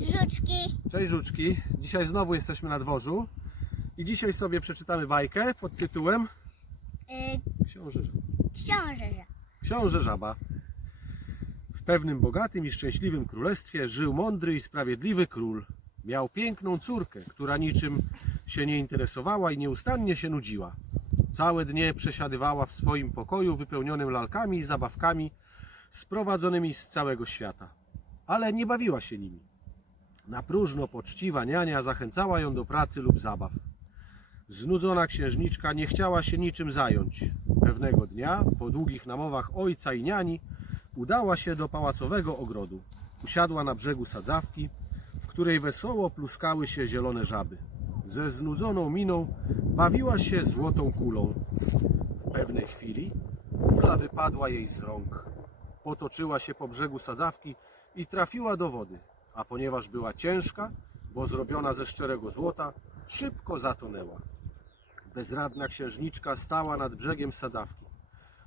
żuczki. Cześć żuczki, dzisiaj znowu jesteśmy na dworzu i dzisiaj sobie przeczytamy bajkę pod tytułem Y, Książę Żaba. książę. Książę Żaba. W pewnym bogatym i szczęśliwym królestwie żył mądry i sprawiedliwy król. Miał piękną córkę, która niczym się nie interesowała i nieustannie się nudziła. Całe dnie przesiadywała w swoim pokoju wypełnionym lalkami i zabawkami sprowadzonymi z całego świata. Ale nie bawiła się nimi. Na próżno poczciwa niania zachęcała ją do pracy lub zabaw. Znudzona księżniczka nie chciała się niczym zająć. Pewnego dnia, po długich namowach ojca i niani, udała się do pałacowego ogrodu. Usiadła na brzegu sadzawki, w której wesoło pluskały się zielone żaby. Ze znudzoną miną bawiła się złotą kulą. W pewnej chwili kula wypadła jej z rąk. Potoczyła się po brzegu sadzawki i trafiła do wody, a ponieważ była ciężka, bo zrobiona ze szczerego złota, szybko zatonęła. Bezradna księżniczka stała nad brzegiem sadzawki.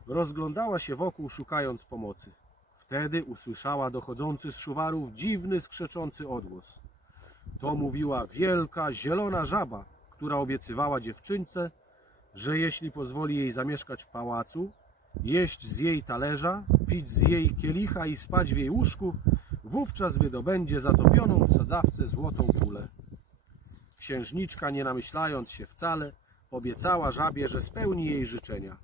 Rozglądała się wokół, szukając pomocy. Wtedy usłyszała dochodzący z szuwarów dziwny, skrzeczący odgłos. To mówiła wielka, zielona żaba, która obiecywała dziewczynce, że jeśli pozwoli jej zamieszkać w pałacu, jeść z jej talerza, pić z jej kielicha i spać w jej łóżku, wówczas wydobędzie zatopioną w sadzawce złotą kulę. Księżniczka, nie namyślając się wcale, obiecała żabie, że spełni jej życzenia.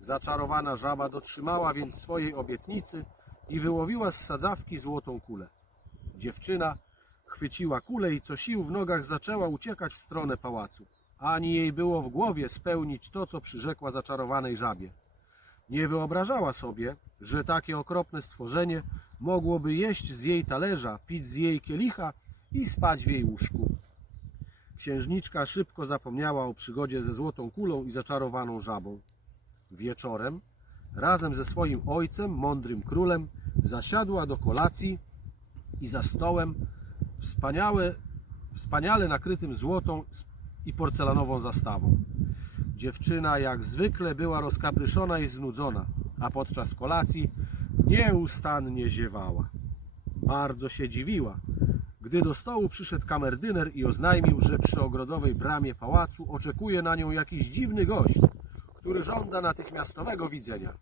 Zaczarowana żaba dotrzymała więc swojej obietnicy i wyłowiła z sadzawki złotą kulę. Dziewczyna chwyciła kulę i co sił w nogach zaczęła uciekać w stronę pałacu. Ani jej było w głowie spełnić to, co przyrzekła zaczarowanej żabie. Nie wyobrażała sobie, że takie okropne stworzenie mogłoby jeść z jej talerza, pić z jej kielicha i spać w jej łóżku. Księżniczka szybko zapomniała o przygodzie ze złotą kulą i zaczarowaną żabą. Wieczorem, razem ze swoim ojcem, mądrym królem, zasiadła do kolacji i za stołem wspaniałe, wspaniale nakrytym złotą i porcelanową zastawą. Dziewczyna jak zwykle była rozkapryszona i znudzona, a podczas kolacji nieustannie ziewała. Bardzo się dziwiła, gdy do stołu przyszedł kamerdyner i oznajmił, że przy ogrodowej bramie pałacu oczekuje na nią jakiś dziwny gość, który żąda natychmiastowego widzenia.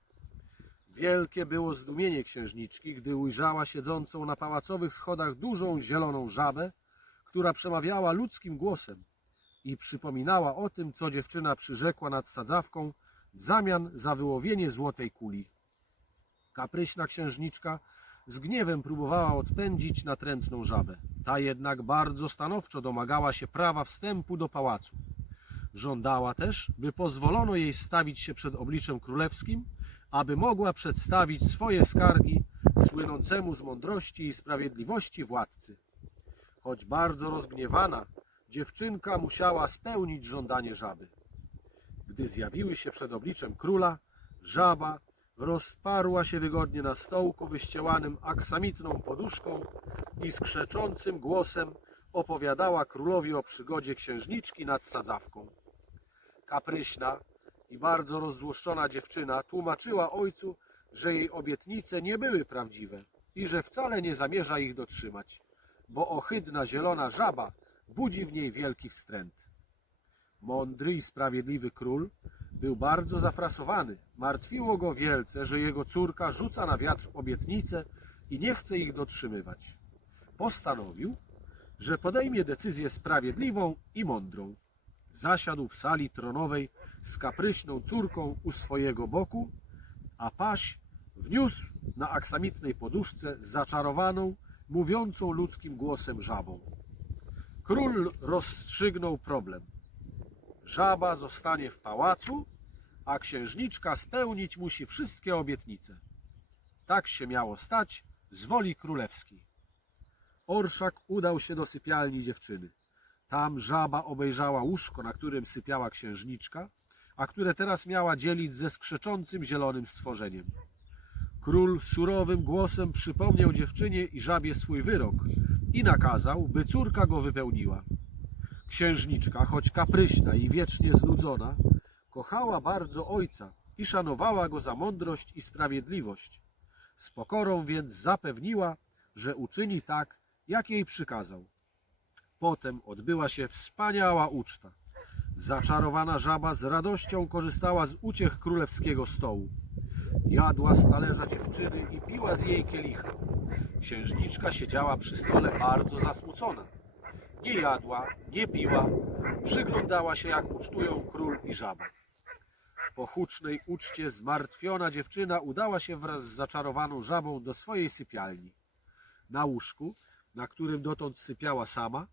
Wielkie było zdumienie księżniczki, gdy ujrzała siedzącą na pałacowych schodach dużą zieloną żabę, która przemawiała ludzkim głosem i przypominała o tym, co dziewczyna przyrzekła nad sadzawką w zamian za wyłowienie złotej kuli. Kapryśna księżniczka z gniewem próbowała odpędzić natrętną żabę. Ta jednak bardzo stanowczo domagała się prawa wstępu do pałacu. Żądała też, by pozwolono jej stawić się przed obliczem królewskim, aby mogła przedstawić swoje skargi słynącemu z mądrości i sprawiedliwości władcy. Choć bardzo rozgniewana, dziewczynka musiała spełnić żądanie żaby. Gdy zjawiły się przed obliczem króla, żaba rozparła się wygodnie na stołku wyścielanym aksamitną poduszką i skrzeczącym głosem opowiadała królowi o przygodzie księżniczki nad sadzawką. Kapryśna i bardzo rozzłoszczona dziewczyna tłumaczyła ojcu, że jej obietnice nie były prawdziwe i że wcale nie zamierza ich dotrzymać, bo ohydna zielona żaba budzi w niej wielki wstręt. Mądry i sprawiedliwy król był bardzo zafrasowany. Martwiło go wielce, że jego córka rzuca na wiatr obietnice i nie chce ich dotrzymywać. Postanowił, że podejmie decyzję sprawiedliwą i mądrą. Zasiadł w sali tronowej z kapryśną córką u swojego boku, a paś wniósł na aksamitnej poduszce zaczarowaną, mówiącą ludzkim głosem żabą. Król rozstrzygnął problem. Żaba zostanie w pałacu, a księżniczka spełnić musi wszystkie obietnice. Tak się miało stać z woli królewskiej. Orszak udał się do sypialni dziewczyny. Tam żaba obejrzała łóżko, na którym sypiała księżniczka, a które teraz miała dzielić ze skrzeczącym zielonym stworzeniem. Król surowym głosem przypomniał dziewczynie i żabie swój wyrok i nakazał, by córka go wypełniła. Księżniczka, choć kapryśna i wiecznie znudzona, kochała bardzo ojca i szanowała go za mądrość i sprawiedliwość. Z pokorą więc zapewniła, że uczyni tak, jak jej przykazał. Potem odbyła się wspaniała uczta. Zaczarowana żaba z radością korzystała z uciech królewskiego stołu. Jadła z talerza dziewczyny i piła z jej kielicha. Księżniczka siedziała przy stole bardzo zasmucona. Nie jadła, nie piła, przyglądała się jak ucztują król i żaba. Po hucznej uczcie zmartwiona dziewczyna udała się wraz z zaczarowaną żabą do swojej sypialni. Na łóżku, na którym dotąd sypiała sama,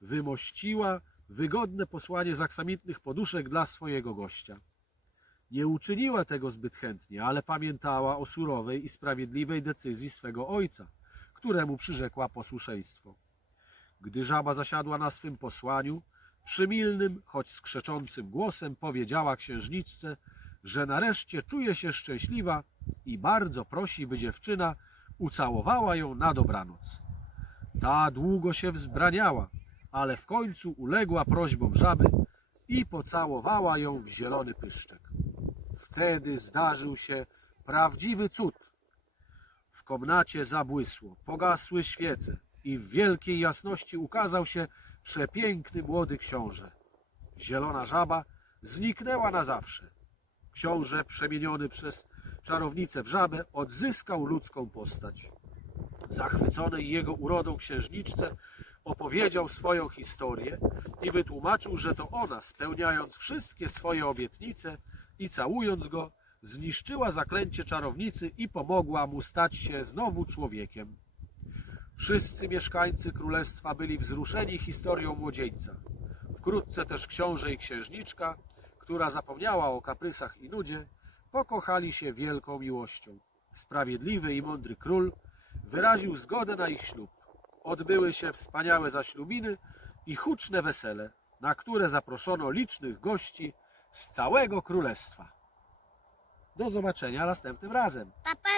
wymościła wygodne posłanie z aksamitnych poduszek dla swojego gościa. Nie uczyniła tego zbyt chętnie, ale pamiętała o surowej i sprawiedliwej decyzji swego ojca, któremu przyrzekła posłuszeństwo. Gdy żaba zasiadła na swym posłaniu, przymilnym, choć skrzeczącym głosem powiedziała księżniczce, że nareszcie czuje się szczęśliwa i bardzo prosi, by dziewczyna ucałowała ją na dobranoc. Ta długo się wzbraniała, ale w końcu uległa prośbom żaby i pocałowała ją w zielony pyszczek. Wtedy zdarzył się prawdziwy cud. W komnacie zabłysło, pogasły świece i w wielkiej jasności ukazał się przepiękny młody książę. Zielona żaba zniknęła na zawsze. Książę, przemieniony przez czarownicę w żabę, odzyskał ludzką postać. Zachwyconej jego urodą księżniczce opowiedział swoją historię i wytłumaczył, że to ona, spełniając wszystkie swoje obietnice i całując go, zniszczyła zaklęcie czarownicy i pomogła mu stać się znowu człowiekiem. Wszyscy mieszkańcy królestwa byli wzruszeni historią młodzieńca. Wkrótce też książę i księżniczka, która zapomniała o kaprysach i nudzie, pokochali się wielką miłością. Sprawiedliwy i mądry król wyraził zgodę na ich ślub. Odbyły się wspaniałe zaślubiny i huczne wesele, na które zaproszono licznych gości z całego królestwa. Do zobaczenia następnym razem. Papa.